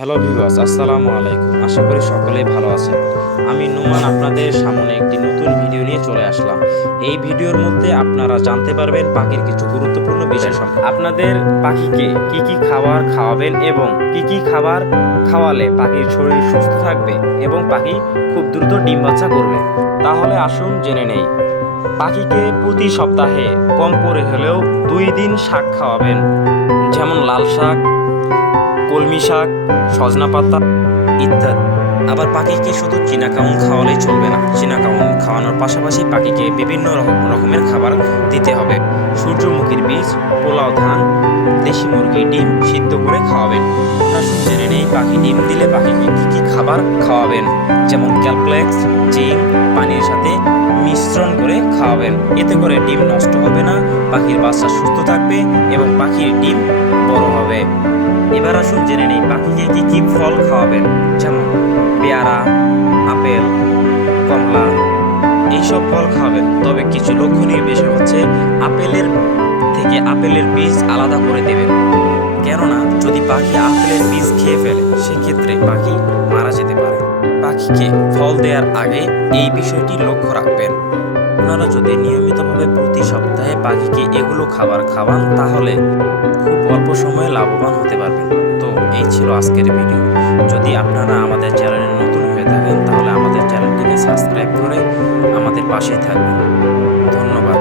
Hello viewers, আসসালামু আলাইকুম। আশা করি সকলেই ভালো আছেন। আমি নোমান আপনাদের সামনে একটি নতুন ভিডিও নিয়ে চলে আসলাম। এই ভিডিওর মধ্যে আপনারা জানতে পারবেন পাখির কিছু গুরুত্বপূর্ণ বিষয় সম্পর্কে। আপনাদের পাখিকে কি কি খাবার খাওয়াবেন এবং কি কি খাবার খাওয়ালে পাখির শরীর সুস্থ থাকবে এবং পাখি খুব দ্রুত ডিম বাচ্চা করবে। তাহলে আসুন জেনে নেই। পাখিকে প্রতি সপ্তাহে কম করে হলেও 2 দিন শাক খাওয়াবেন, যেমন লাল শাক, কলমি শাক, সজনা পাতা ইত্যাদি। আবার পাখিকে শুধু চীনা কাউন খাওয়ালেই চলবে না। চীনা কাউন খাওয়ানোর পাশাপাশি পাখিকে বিভিন্ন রকমের খাবার দিতে হবে। সূর্যমুখীর বীজ, পোলাও ধান, দেশি মুরগির ডিম সিদ্ধ করে খাওয়াবেন। আসুন জেনে নেই পাখি ডিম দিলে পাখিকে কী কী খাবার খাওয়াবেন, যেমন ক্যালপ্লেক্স, জিঙ্ক পানির সাথে মিশ্রণ করে খাওয়াবেন। এতে করে ডিম নষ্ট হবে না, পাখির বাচ্চা সুস্থ থাকবে এবং পাখির ডিম বড় হবে। এবার আসুন জেনে নেই পাখিকে কি কি ফল খাওয়াবেন, যেমন পেয়ারা, আপেল, কমলা, এইসব ফল খাওয়াবেন। তবে কিছু লক্ষণীয় বিষয় হচ্ছে আপেলের বীজ আলাদা করে দেবেন, কেননা যদি পাখি আপেলের বীজ খেয়ে ফেলে সেক্ষেত্রে পাখি মারা যেতে পারে। পাখিকে ফল দেওয়ার আগে এই বিষয়টি লক্ষ্য রাখবেন। আপনারা যদি নিয়মিতভাবে প্রতি সপ্তাহে পাখিকে এগুলো খাবার খাওয়ান তাহলে খুব অল্প সময়ে লাভবান হতে পারবেন। তো এই ছিল আজকের ভিডিও। যদি আপনারা আমাদের চ্যানেলে নতুন হয়ে থাকেন তাহলে আমাদের চ্যানেলটিকে সাবস্ক্রাইব করে আমাদের পাশে থাকবেন। ধন্যবাদ।